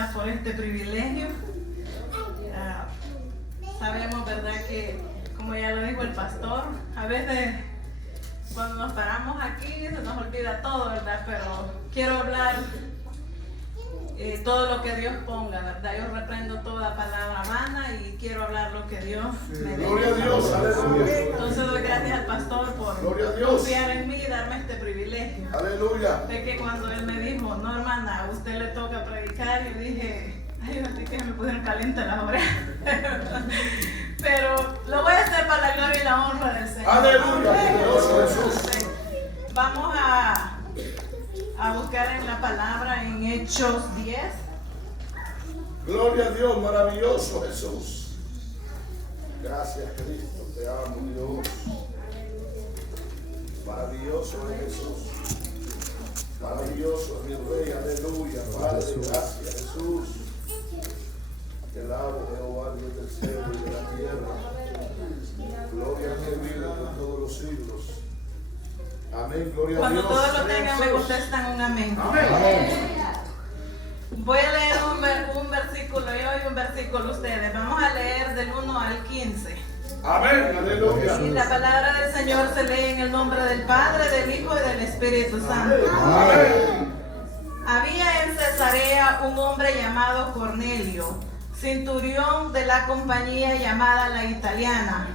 verdad, por este privilegio. Sabemos, verdad, que como ya lo dijo el pastor, a veces cuando nos paramos aquí se nos olvida todo, ¿verdad? Pero quiero hablar todo lo que Dios ponga, ¿verdad? Yo reprendo toda palabra vana y quiero hablar lo que Dios me dice. Gloria a Dios, aleluya. Entonces doy gracias al pastor por confiar en mí y darme este privilegio. Aleluya. De que cuando él me dijo, no hermana, a usted le toca predicar, yo dije, ay, así que me pusieron caliente las orejas. Pero lo voy a hacer para la gloria y la honra del Señor. Aleluya. Jesús. Vamos a buscar en la palabra en Hechos 10. Gloria a Dios, maravilloso Jesús. Gracias Cristo, te amo Dios. Maravilloso es Jesús. Maravilloso es mi Rey, aleluya. Padre, gracias Jesús. Te alabo, Jehová, Dios del cielo y de la tierra. Gloria a ti, vida por todos los siglos. Amén, gloria a Cuando Dios. todos lo tengan me contestan un amén. Amén. Voy a leer un versículo yo y un versículo ustedes. Vamos a leer del 1 al 15. Amén, aleluya. Y la palabra del Señor se lee en el nombre del Padre, del Hijo y del Espíritu Santo. Amén. Había en Cesarea un hombre llamado Cornelio, centurión de la compañía llamada la Italiana.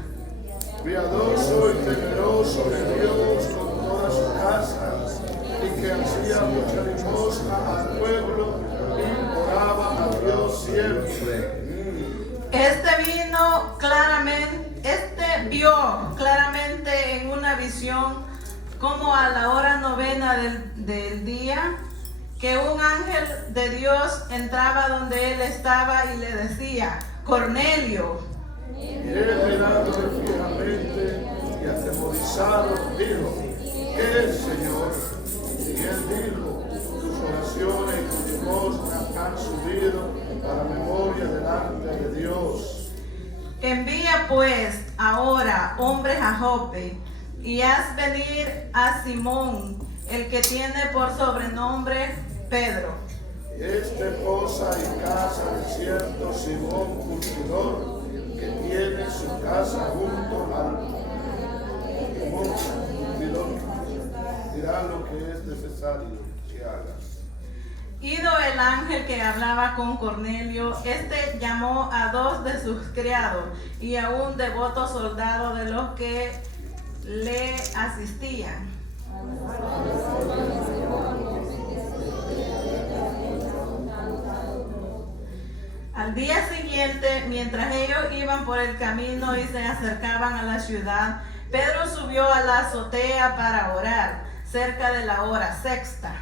Piadoso y temeroso de Dios con toda su casa, y que hacía mucha limosna al pueblo y oraba a Dios siempre. Vio claramente en una visión como a la hora novena del día que un ángel de Dios entraba donde él estaba y le decía, Cornelio. Y él mirándole fijamente y atemorizado dijo, ¿qué es, Señor? Y él dijo, tus oraciones y tus limosnas han subido para memoria delante de Dios. Envía pues ahora hombres a Jope y haz venir a Simón, el que tiene por sobrenombre Pedro. Este posa en casa de cierto Simón Curtidor, que tiene su casa junto al Curtidor. Dirá lo que es necesario que hagas. Ido el ángel que hablaba con Cornelio, este llamó a 2 de sus criados y a un devoto soldado de los que le asistían. Al día siguiente, mientras ellos iban por el camino y se acercaban a la ciudad, Pedro subió a la azotea para orar, cerca de la hora sexta.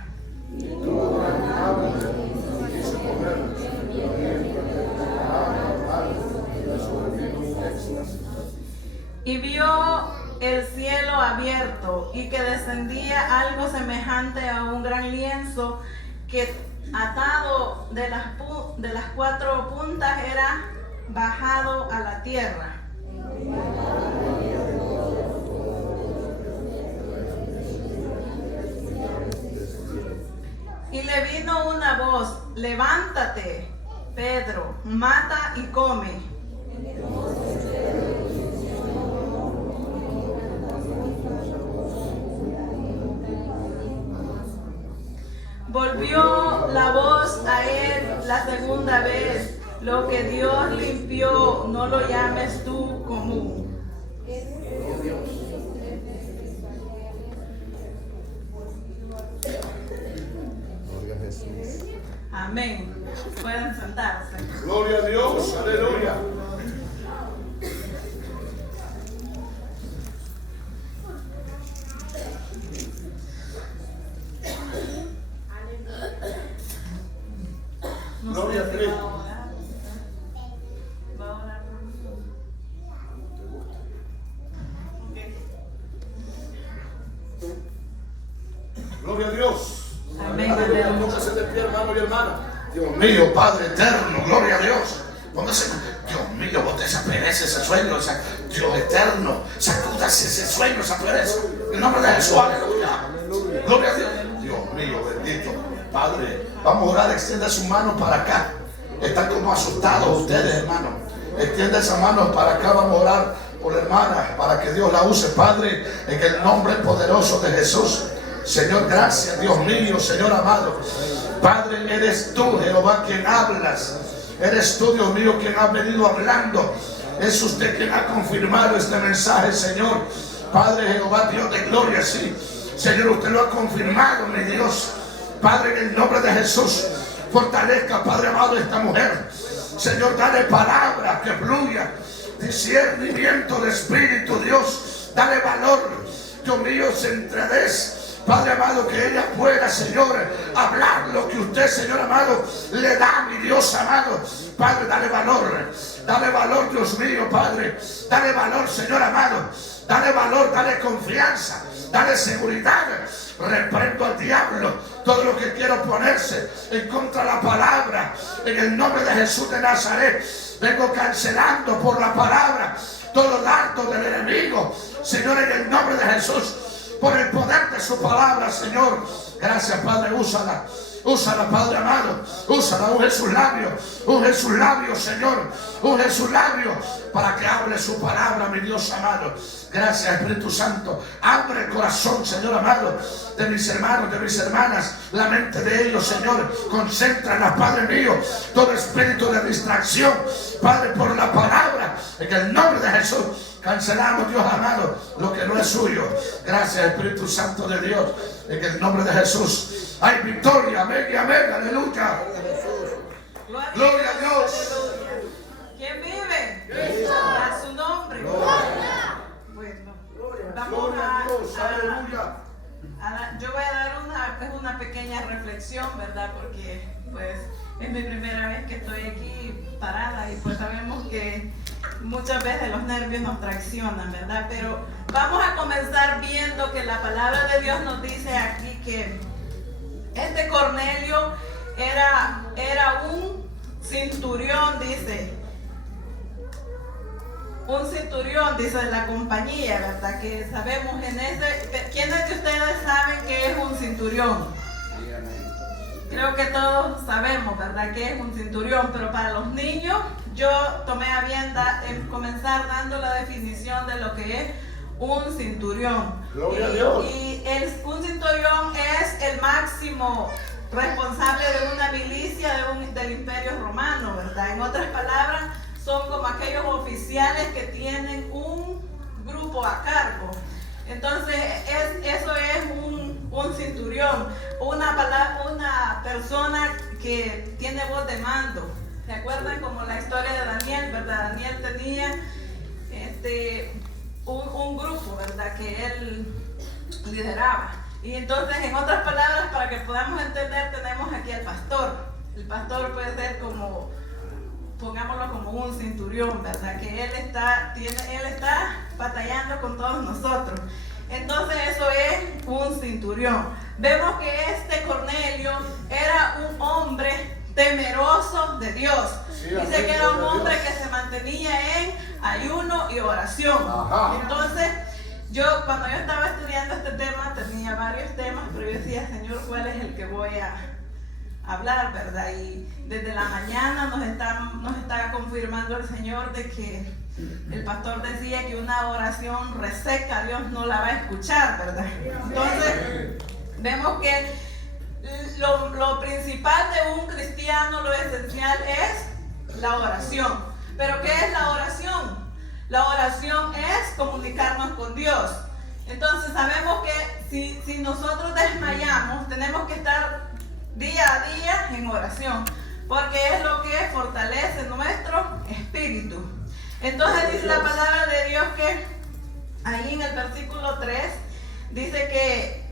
Y vio el cielo abierto y que descendía algo semejante a un gran lienzo que atado de las 4 puntas era bajado a la tierra. Y le vino una voz, levántate, Pedro, mata y come. Volvió la voz a él la segunda vez, lo que Dios limpió, no lo llames tú común. Amén. Pueden sentarse. Gloria a Dios, aleluya. No Gloria sé a si Cristo. va a orar por nosotros. Gloria a Dios. Amén. Aleluya. Póngase de pie, hermano y hermana. Dios mío, Padre eterno, gloria a Dios. Póngase, Dios mío, bote esa pereza, ese sueño, Dios eterno, sacúdase ese sueño, esa pereza. En nombre de Jesús, aleluya. Gloria a Dios. Dios mío, bendito. Padre, vamos a orar, extienda su mano para acá. Están como asustados ustedes, hermano. Extienda esa mano para acá, vamos a orar por la hermana, para que Dios la use, Padre, en el nombre poderoso de Jesús. Señor, gracias, Dios mío, Señor amado. Padre, eres tú, Jehová, quien hablas. Eres tú, Dios mío, quien ha venido hablando. Es usted quien ha confirmado este mensaje, Señor. Padre, Jehová, Dios de gloria, sí. Señor, usted lo ha confirmado, mi Dios. Padre, en el nombre de Jesús, fortalezca, Padre amado, esta mujer. Señor, dale palabra que fluya, discernimiento de espíritu, Dios. Dale valor, Dios mío, centradez. Padre amado, que ella pueda, Señor, hablar lo que usted, Señor amado, le da, mi Dios amado. Padre, dale valor, Dios mío, Padre. Dale valor, Señor amado. Dale valor, dale confianza, dale seguridad. Reprendo al diablo todo lo que quiera oponerse en contra de la palabra. En el nombre de Jesús de Nazaret, vengo cancelando por la palabra todo dardo del enemigo. Señor, en el nombre de Jesús, por el poder de su palabra, Señor. Gracias, Padre, úsala. Úsala, Padre amado. Úsala, unge sus labios, Señor. Unge sus labios para que hable su palabra, mi Dios amado. Gracias, Espíritu Santo. Abre el corazón, Señor amado, de mis hermanos, de mis hermanas. La mente de ellos, Señor. Concéntrala, Padre mío. Todo espíritu de distracción, Padre, por la palabra. En el nombre de Jesús. Cancelamos, Dios amado, lo que no es suyo. Gracias, Espíritu Santo de Dios. En el nombre de Jesús. Hay victoria. Amén y amén. Aleluya. Gloria a Dios. ¿Quién vive? A su nombre. Bueno, vamos yo voy a dar una pequeña reflexión, ¿verdad? Porque pues es mi primera vez que estoy aquí parada y pues sabemos que muchas veces los nervios nos traicionan, ¿verdad? Pero vamos a comenzar viendo que la palabra de Dios nos dice aquí que este Cornelio era un centurión, dice. Un centurión, dice, de la compañía, ¿verdad? Que sabemos ¿quiénes de ustedes saben qué es un centurión? Creo que todos sabemos, ¿verdad?, que es un centurión, pero para los niños yo tomé a bien comenzar dando la definición de lo que es un centurión. Gloria a Dios. Y un centurión es el máximo responsable de una milicia del Imperio Romano, ¿verdad? En otras palabras, son como aquellos oficiales que tienen un grupo a cargo. Entonces, eso es un centurión, una persona que tiene voz de mando. ¿Se acuerdan como la historia de Daniel, verdad? Daniel tenía un grupo, ¿verdad?, que él lideraba. Y entonces, en otras palabras, para que podamos entender, tenemos aquí al pastor. El pastor puede ser como, pongámoslo como un centurión, ¿verdad? Que él está batallando con todos nosotros. Entonces eso es un centurión. Vemos que este Cornelio era un hombre temeroso de Dios. Sí, dice que era un hombre que se mantenía en ayuno y oración. Ajá. Entonces, cuando yo estaba estudiando este tema, tenía varios temas, pero yo decía, Señor, ¿cuál es el que voy a hablar, verdad? Y desde la mañana nos está confirmando el Señor de que el pastor decía que una oración reseca Dios no la va a escuchar, ¿verdad? Entonces vemos que lo principal de un cristiano, lo esencial es la oración. ¿Pero qué es la oración? La oración es comunicarnos con Dios. Entonces sabemos que si nosotros desmayamos, tenemos que estar día a día en oración, porque es lo que fortalece nuestro espíritu. Entonces dice la palabra de Dios que ahí en el versículo 3 dice que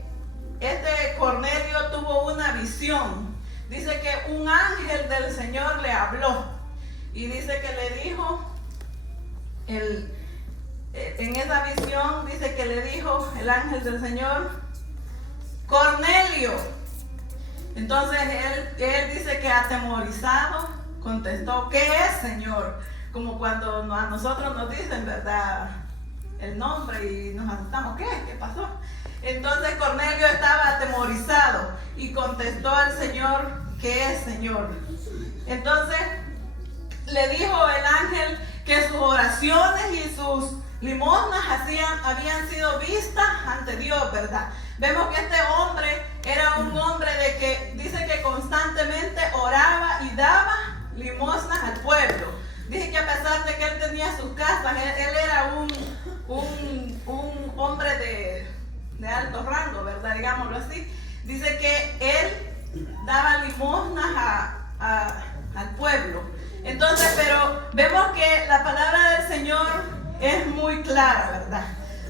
este Cornelio tuvo una visión. Dice que un ángel del Señor le habló y dice que le dijo, en esa visión dice que le dijo el ángel del Señor, Cornelio. Entonces él dice que atemorizado contestó, ¿qué es, Señor? Como cuando a nosotros nos dicen, ¿verdad? el nombre y nos asustamos. ¿Qué pasó? Entonces Cornelio estaba atemorizado y contestó al Señor que es Señor. Entonces le dijo el ángel que sus oraciones y sus limosnas habían sido vistas ante Dios, ¿verdad? Vemos que este hombre era un hombre de que dice que constantemente oraba y daba limosnas al pueblo. Dice que a pesar de que él tenía sus casas, él era un hombre de alto rango, ¿verdad? Digámoslo así. Dice que él daba limosnas al pueblo. Entonces, pero vemos que la palabra del Señor es muy clara, ¿verdad?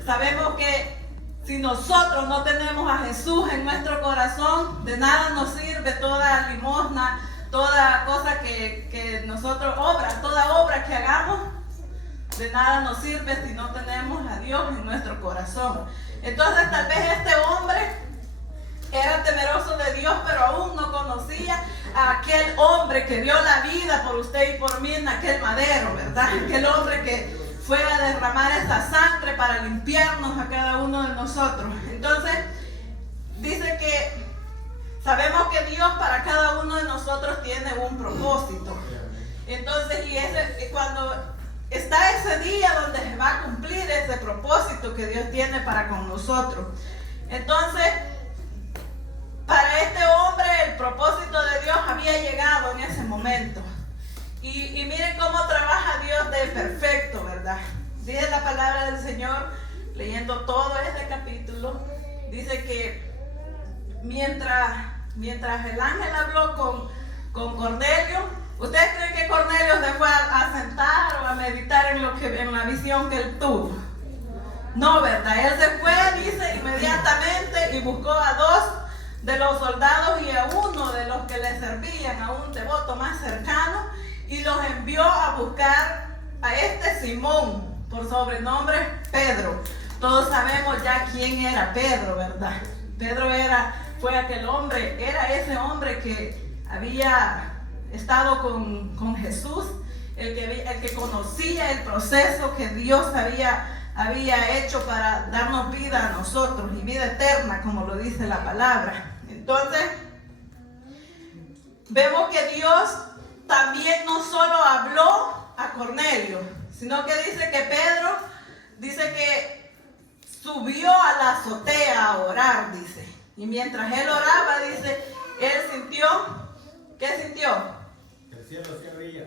Sabemos que si nosotros no tenemos a Jesús en nuestro corazón, de nada nos sirve toda limosna, toda cosa que nosotros toda obra que hagamos, de nada nos sirve si no tenemos a Dios en nuestro corazón. Entonces tal vez este hombre era temeroso de Dios, pero aún no conocía a aquel hombre que dio la vida por usted y por mí en aquel madero, ¿verdad? Aquel hombre que fue a derramar esa sangre para limpiarnos a cada uno de nosotros. Entonces, dice que sabemos que Dios para cada uno de nosotros tiene un propósito. Entonces, y cuando está ese día donde se va a cumplir ese propósito que Dios tiene para con nosotros. Entonces, para este hombre el propósito de Dios había llegado en ese momento. Y miren cómo trabaja Dios de perfecto, ¿verdad? Dice la palabra del Señor, leyendo todo este capítulo, dice que mientras el ángel habló con Cornelio, ¿ustedes creen que Cornelio se fue a sentar o a meditar en la visión que él tuvo? No, ¿verdad? Él se fue, dice, inmediatamente y buscó a 2 de los soldados y a uno de los que le servían, a un devoto más cercano, y los envió a buscar a este Simón, por sobrenombre Pedro. Todos sabemos ya quién era Pedro, ¿verdad? Pedro fue aquel hombre, era ese hombre que había estado con Jesús, el que conocía el proceso que Dios había hecho para darnos vida a nosotros y vida eterna, como lo dice la palabra. Entonces, vemos que Dios también no solo habló a Cornelio, sino que dice que Pedro, dice que subió a la azotea a orar, dice. Y mientras él oraba, dice, él sintió, ¿qué sintió? El cielo se abría.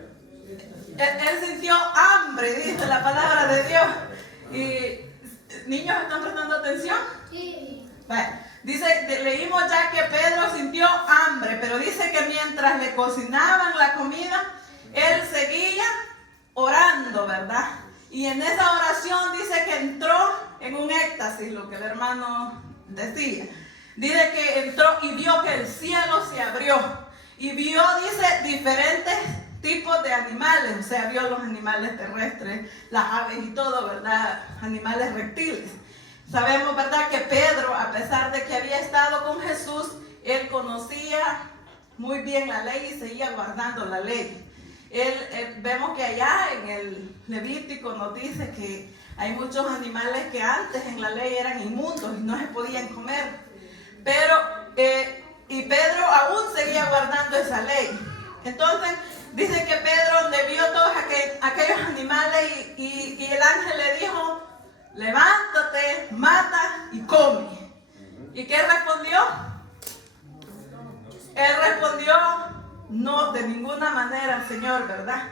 Él sintió hambre, dice la palabra de Dios. Y niños, ¿están prestando atención? Sí. Bueno, dice, leímos ya que Pedro sintió hambre, pero dice que mientras le cocinaban la comida, él seguía orando, ¿verdad? Y en esa oración dice que entró en un éxtasis, lo que el hermano decía. Dice que entró y vio que el cielo se abrió. Y vio, dice, diferentes tipos de animales. O sea, vio los animales terrestres, las aves y todo, ¿verdad? Animales reptiles. Sabemos, ¿verdad?, que Pedro, a pesar de que había estado con Jesús, él conocía muy bien la ley y seguía guardando la ley. Vemos que allá en el Levítico nos dice que hay muchos animales que antes en la ley eran inmundos y no se podían comer. Pero, y Pedro aún seguía guardando esa ley. Entonces, dice que Pedro, donde vio todos aquellos animales y el ángel le dijo, levántate, mata y come. ¿Y qué respondió? Él respondió, no, de ninguna manera, Señor, ¿verdad?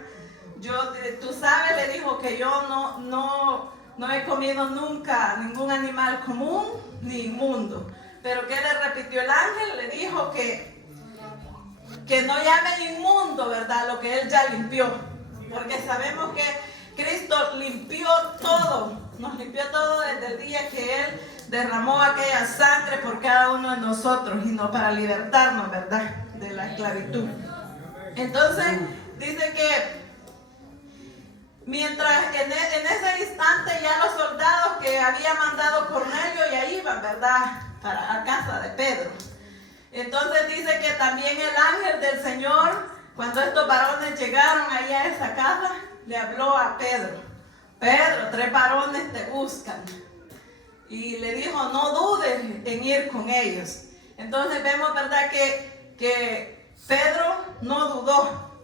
Tú sabes, le dijo que yo no he comido nunca ningún animal común ni inmundo. Pero ¿qué le repitió el ángel? Le dijo que no llamen inmundo, ¿verdad? Lo que él ya limpió. Porque sabemos que Cristo limpió todo. Nos limpió todo desde el día que Él derramó aquella sangre por cada uno de nosotros y no para libertarnos, ¿verdad?, de la esclavitud. Entonces, dice que mientras en ese instante ya los soldados que había mandado Cornelio ya iban, ¿verdad?, para la casa de Pedro. Entonces dice que también el ángel del Señor, cuando estos varones llegaron ahí a esa casa, le habló a Pedro. Pedro, 3 varones te buscan. Y le dijo, no dudes en ir con ellos. Entonces vemos, ¿verdad?, que Pedro no dudó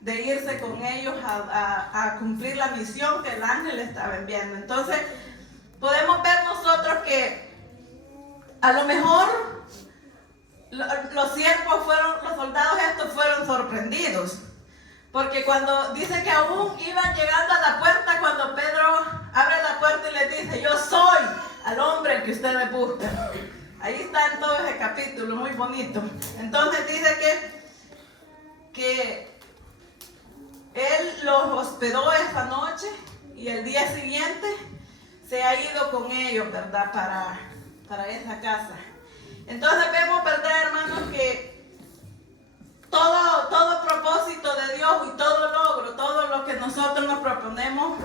de irse con ellos a cumplir la misión que el ángel estaba enviando. Entonces podemos ver nosotros que a lo mejor los soldados estos fueron sorprendidos, porque cuando dice que aún iban llegando a la puerta, cuando Pedro abre la puerta y les dice, yo soy al hombre que ustedes buscan. Ahí está en todo ese capítulo, muy bonito. Entonces dice que él los hospedó esa noche y el día siguiente se ha ido con ellos, ¿verdad?, para esa casa. Entonces vemos, ¿verdad, hermanos?, que todo propósito de Dios y todo logro, todo lo que nosotros nos proponemos,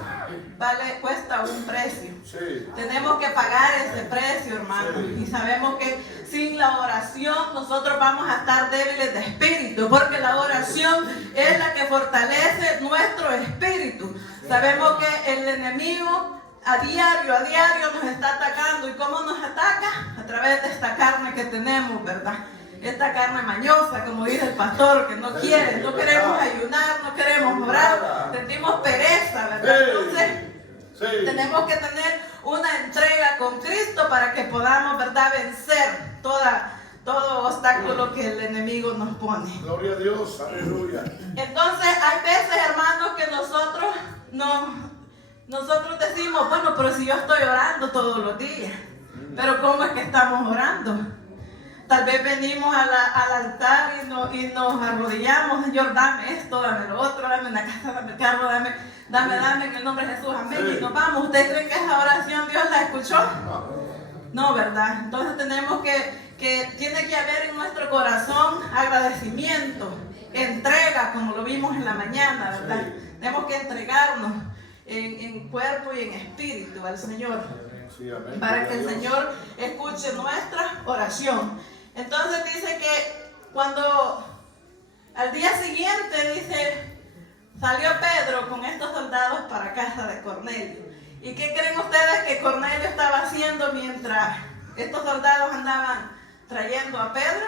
cuesta un precio. Sí. Tenemos que pagar ese precio, hermanos. Sí. Y sabemos que sin la oración nosotros vamos a estar débiles de espíritu, porque la oración es la que fortalece nuestro espíritu. Sabemos que el enemigo a diario nos está atacando. ¿Y cómo nos ataca? A través de esta carne que tenemos, ¿verdad? Esta carne mañosa, como dice el pastor, que no quiere, no queremos ayunar, no queremos orar, sentimos pereza, ¿verdad? Entonces, tenemos que tener una entrega con Cristo para que podamos, ¿verdad?, vencer todo obstáculo que el enemigo nos pone. Gloria a Dios, aleluya. Entonces, hay veces, hermanos, que nosotros decimos, bueno, pero si yo estoy orando todos los días, pero ¿cómo es que estamos orando? Tal vez venimos al altar y nos arrodillamos, Señor, dame esto, dame lo otro, dame una casa, dame el carro, dame en el nombre de Jesús, amén. Sí. Y nos vamos. ¿Ustedes creen que esa oración Dios la escuchó? No, ¿verdad? Entonces tenemos que tiene que haber en nuestro corazón agradecimiento, entrega, como lo vimos en la mañana, ¿verdad? Sí. Tenemos que entregarnos en cuerpo y en espíritu al Señor, sí, amén, para que el Señor escuche nuestra oración. Entonces dice que cuando al día siguiente, dice, salió Pedro con estos soldados para casa de Cornelio. ¿Y qué creen ustedes que Cornelio estaba haciendo mientras estos soldados andaban trayendo a Pedro?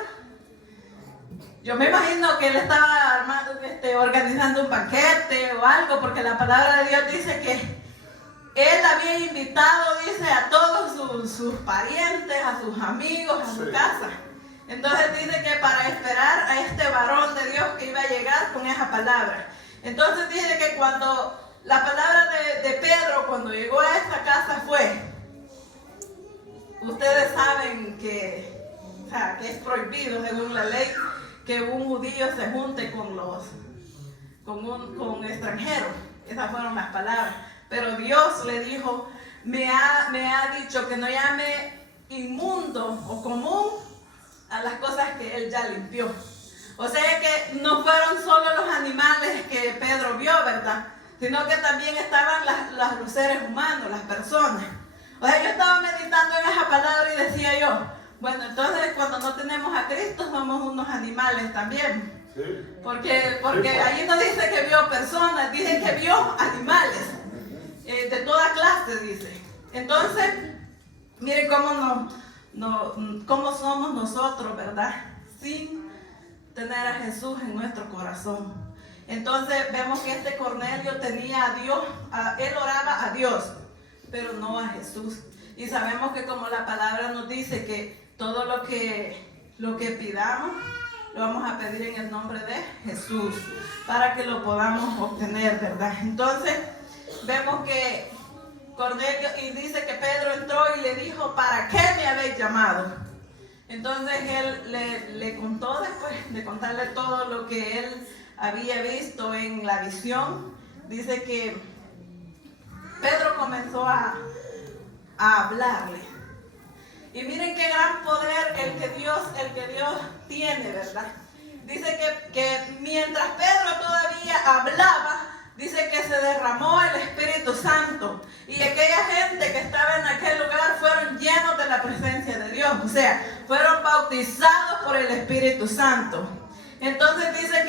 Yo me imagino que él estaba organizando un banquete o algo, porque la palabra de Dios dice que él había invitado, dice, a todos sus parientes, a sus amigos, a su casa. Entonces dice que para esperar a este varón de Dios que iba a llegar con esa palabra. Entonces dice que cuando la palabra de Pedro, cuando llegó a esta casa fue, ustedes saben que es prohibido según la ley que un judío se junte con extranjeros. Esas fueron las palabras. Pero Dios le dijo, me ha dicho que no llame inmundo o común a las cosas que él ya limpió. O sea que no fueron solo los animales que Pedro vio, ¿verdad?, sino que también estaban los seres humanos, las personas. O sea, yo estaba meditando en esa palabra y decía yo, bueno, entonces cuando no tenemos a Cristo somos unos animales también. Sí. Porque ahí no dice que vio personas, dice que vio animales. De toda clase, dice. Entonces, miren cómo somos nosotros, ¿verdad?, sin tener a Jesús en nuestro corazón. Entonces vemos que este Cornelio tenía a Dios, él oraba a Dios, pero no a Jesús. Y sabemos que como la palabra nos dice que todo lo que pidamos, lo vamos a pedir en el nombre de Jesús, para que lo podamos obtener, ¿verdad? Entonces, vemos que Cornelio, y dice que Pedro entró y le dijo, ¿para qué me habéis llamado? Entonces él le contó, después de contarle todo lo que él había visto en la visión, dice que Pedro comenzó a hablarle. Y miren qué gran poder el que Dios tiene, ¿verdad? Dice que mientras Pedro todavía hablaba, dice que se derramó el Espíritu Santo y aquella gente que estaba en aquel lugar fueron llenos de la presencia de Dios, o sea, fueron bautizados por el Espíritu Santo. Entonces dice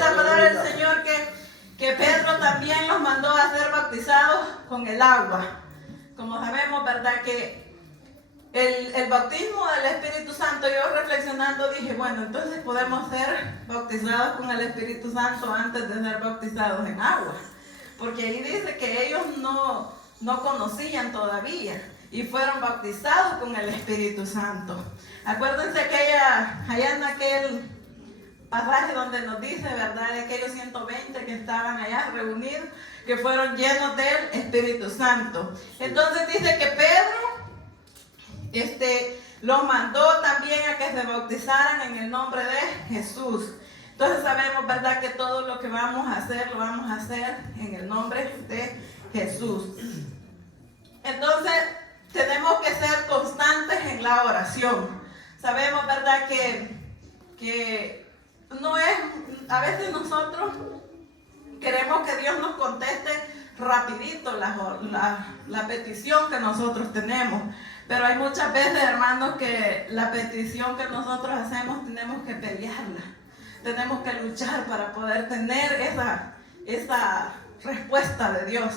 la palabra del Señor que Pedro también los mandó a ser bautizados con el agua. Como sabemos, ¿verdad? Que el bautismo del Espíritu Santo, yo reflexionando dije, bueno, entonces podemos ser bautizados con el Espíritu Santo antes de ser bautizados en agua. Porque ahí dice que ellos no conocían todavía y fueron bautizados con el Espíritu Santo. Acuérdense que allá en aquel pasaje donde nos dice, ¿verdad?, de aquellos 120 que estaban allá reunidos, que fueron llenos del Espíritu Santo. Entonces dice que Pedro los mandó también a que se bautizaran en el nombre de Jesús. Entonces sabemos, ¿verdad?, que todo lo que vamos a hacer, lo vamos a hacer en el nombre de Jesús. Entonces tenemos que ser constantes en la oración. Sabemos, ¿verdad?, que no es, a veces nosotros queremos que Dios nos conteste rapidito la petición que nosotros tenemos, pero hay muchas veces, hermanos, que la petición que nosotros hacemos tenemos que pelearla, tenemos que luchar para poder tener esa respuesta de Dios,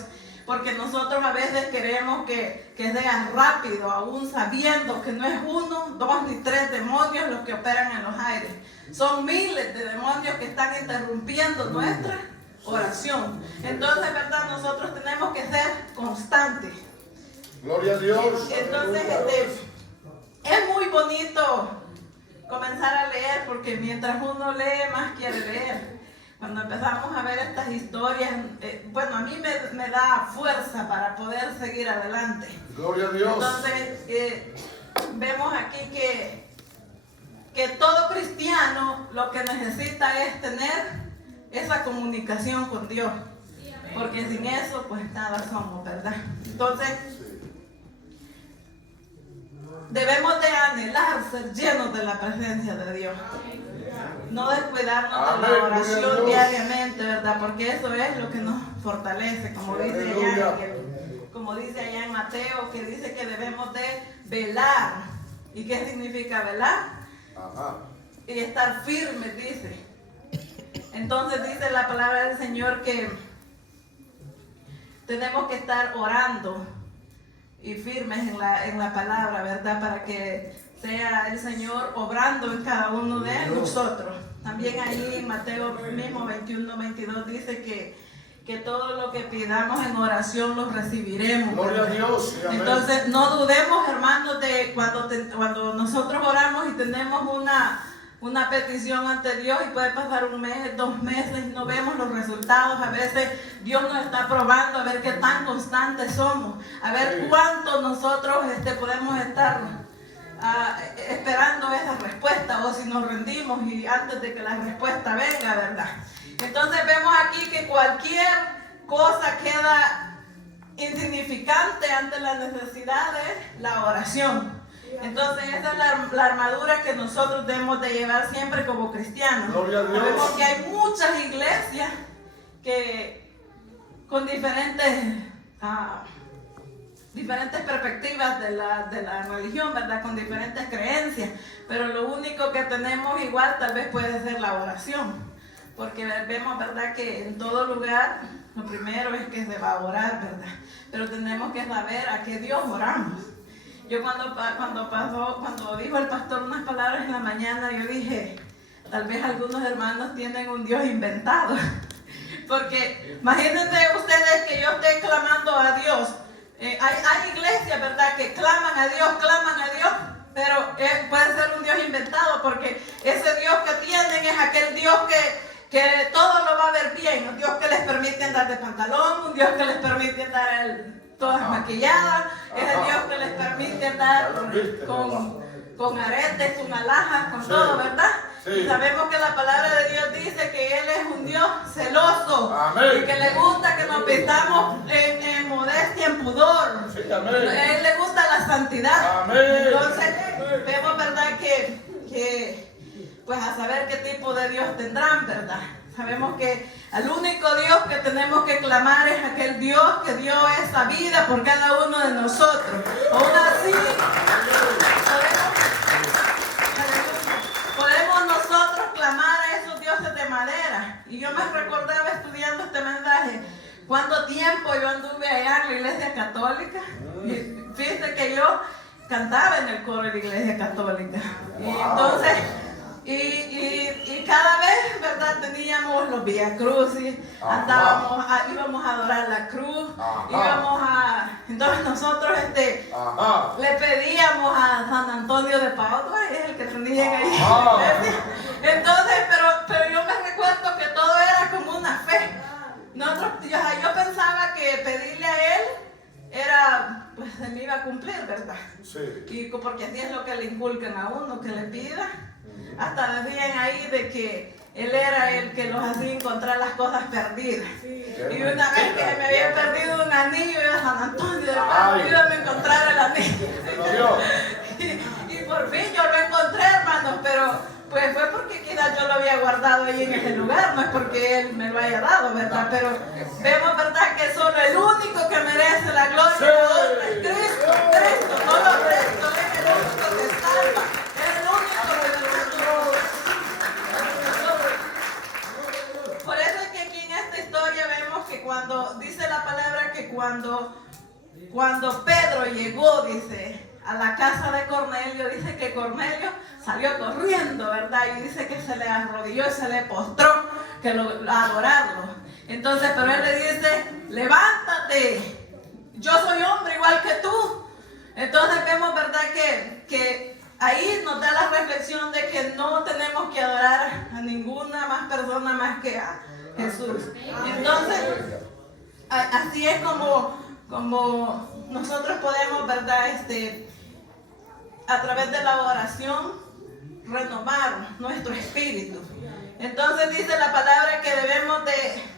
porque nosotros a veces queremos que sea rápido, aún sabiendo que no es 1, 2 ni 3 demonios los que operan en los aires. Son miles de demonios que están interrumpiendo nuestra oración. Entonces, ¿verdad? Nosotros tenemos que ser constantes. Gloria a Dios. Entonces, es muy bonito comenzar a leer, porque mientras uno lee, más quiere leer. Cuando empezamos a ver estas historias, bueno, a mí me da fuerza para poder seguir adelante. Gloria a Dios. Entonces, vemos aquí que todo cristiano lo que necesita es tener esa comunicación con Dios, porque sin eso pues nada somos, ¿verdad? Entonces debemos de anhelar ser llenos de la presencia de Dios, no descuidarnos de la oración diariamente, ¿verdad? Porque eso es lo que nos fortalece, como dice allá en Mateo, que dice que debemos de velar. ¿Y qué significa velar? Ajá. Y estar firmes, dice. Entonces dice la palabra del Señor que tenemos que estar orando y firmes en la palabra, ¿verdad? Para que sea el Señor obrando en cada uno de nosotros. También ahí en Mateo mismo 21, 22 dice que todo lo que pidamos en oración lo recibiremos. Gloria a Dios. Entonces no dudemos, hermanos, de cuando nosotros oramos y tenemos una petición ante Dios y puede pasar 1 mes, 2 meses y no vemos los resultados. A veces Dios nos está probando a ver qué tan constantes somos, a ver cuánto nosotros podemos estar esperando esa respuesta, o si nos rendimos y antes de que la respuesta venga, ¿verdad? Entonces vemos aquí que cualquier cosa queda insignificante ante la necesidad de la oración. Entonces esa es la armadura que nosotros debemos de llevar siempre como cristianos. Sabemos que hay muchas iglesias que con diferentes perspectivas de la religión, ¿verdad? Con diferentes creencias, pero lo único que tenemos igual tal vez puede ser la oración, porque vemos, ¿verdad?, que en todo lugar lo primero es que se va a orar, ¿verdad? Pero tenemos que saber a qué Dios oramos. Yo cuando dijo el pastor unas palabras en la mañana, yo dije, tal vez algunos hermanos tienen un Dios inventado, porque imagínense ustedes que yo esté clamando a Dios. Hay iglesias, ¿verdad?, que claman a Dios, pero puede ser un Dios inventado, porque ese Dios que tienen es aquel Dios que todo lo va a ver bien, un Dios que les permite andar de pantalón, un Dios que les permite andar todas maquilladas, es el Dios que les permite andar con aretes, con alhajas, con todo, ¿verdad? Sí. Y sabemos que la palabra de Dios dice que Él es un Dios celoso. Amén. Y que le gusta que nos pintamos en modestia, en pudor. Sí, amén. A Él le gusta la santidad. Amén. Entonces vemos, ¿verdad?, que pues a saber qué tipo de Dios tendrán, ¿verdad? Sabemos que al único Dios que tenemos que clamar es aquel Dios que dio esa vida por cada uno de nosotros. Aún así, podemos nosotros clamar a esos dioses de madera. Y yo me recordaba estudiando estudiando este mensaje, cuánto tiempo yo anduve allá en la iglesia católica. Y fíjate que yo cantaba en el coro de la iglesia católica. Y entonces, y cada vez, ¿verdad? Teníamos los Vía Crucis, íbamos a adorar la cruz, entonces nosotros le pedíamos a San Antonio de Padua, es el que tenía ahí. Entonces, pero yo me recuerdo que todo era como una fe. Yo pensaba que pedirle a él era, pues se me iba a cumplir, ¿verdad? Sí. Y porque así es lo que le inculcan a uno, que le pida. Hasta decían ahí de que él era el que los hacía encontrar las cosas perdidas. Y una vez que me había perdido un anillo, iba a San Antonio de Padua, iba a encontrar el anillo. Y por fin yo lo encontré, hermanos, pero pues fue porque quizás yo lo había guardado ahí en ese lugar, no es porque él me lo haya dado, ¿verdad? Pero vemos, ¿verdad?, que solo el único que merece la gloria y la honra es Cristo, no los restos, es el único que salva, es el único que nos. Por eso es que aquí en esta historia vemos que cuando dice la palabra que cuando Pedro llegó, dice, a la casa de Cornelio, dice que Cornelio salió corriendo, ¿verdad? Y dice que se le arrodilló y se le postró, a adorarlo. Entonces, pero él le dice, levántate, yo soy hombre igual que tú. Entonces vemos, ¿verdad? Que ahí nos da la reflexión de que no tenemos que adorar a ninguna más persona más que a Jesús. Entonces, así es como nosotros podemos, ¿verdad? A través de la oración, renovar nuestro espíritu. Entonces dice la palabra que debemos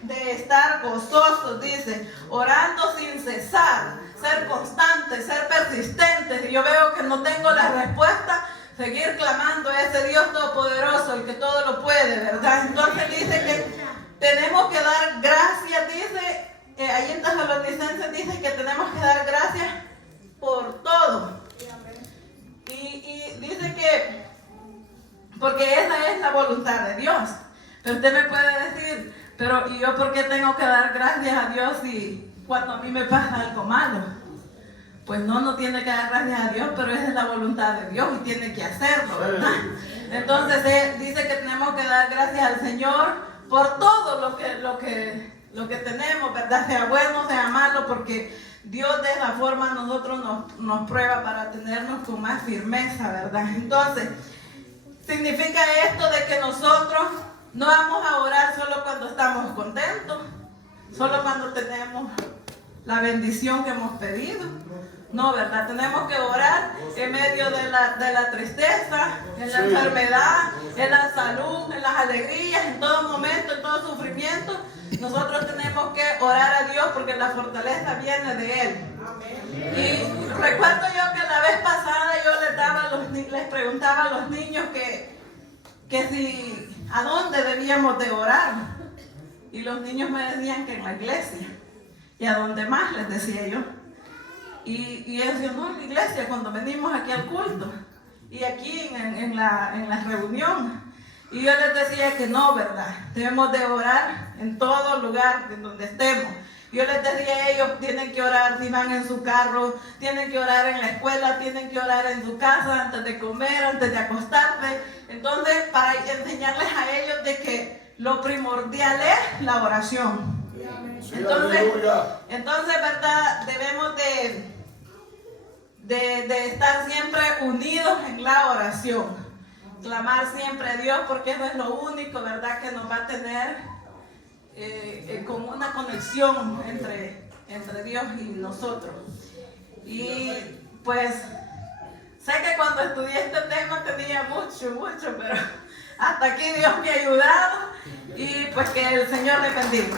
de estar gozosos, dice, orando sin cesar, ser constantes, ser persistentes. Y yo veo que no tengo la respuesta, seguir clamando a ese Dios todopoderoso, el que todo lo puede, ¿verdad? Entonces dice que tenemos que dar gracias, dice, ahí en Tesalonicenses dice que tenemos que dar gracias por todo. Y dice que, porque esa es la voluntad de Dios. Pero usted me puede decir, pero ¿y yo por qué tengo que dar gracias a Dios si cuando a mí me pasa algo malo? Pues no tiene que dar gracias a Dios, pero esa es la voluntad de Dios y tiene que hacerlo, ¿verdad? Entonces dice que tenemos que dar gracias al Señor por todo lo que tenemos, ¿verdad? Sea bueno, sea malo, porque Dios de esa forma a nosotros nos prueba para tenernos con más firmeza, ¿verdad? Entonces, significa esto de que nosotros no vamos a orar solo cuando estamos contentos, solo cuando tenemos la bendición que hemos pedido. No, ¿verdad? Tenemos que orar en medio de la tristeza, en la enfermedad, en la salud, en las alegrías, en todo momento, en todo sufrimiento. Nosotros tenemos que orar a Dios porque la fortaleza viene de Él. Y recuerdo yo que la vez pasada yo les preguntaba a los niños que a dónde debíamos de orar. Y los niños me decían que en la iglesia. ¿Y a dónde más? Les decía yo. Y ellos decían, no, en la iglesia, cuando venimos aquí al culto. Y aquí en la reunión. Y yo les decía que no, ¿verdad? Debemos de orar en todo lugar en donde estemos. Yo les decía a ellos, tienen que orar si van en su carro, tienen que orar en la escuela, tienen que orar en su casa, antes de comer, antes de acostarse. Entonces, para enseñarles a ellos de que lo primordial es la oración. Entonces, ¿verdad? Debemos de estar siempre unidos en la oración. Clamar siempre a Dios, porque eso es lo único, ¿verdad?, que nos va a tener con una conexión entre Dios y nosotros. Y pues sé que cuando estudié este tema tenía mucho, pero hasta aquí Dios me ha ayudado y pues que el Señor le bendiga.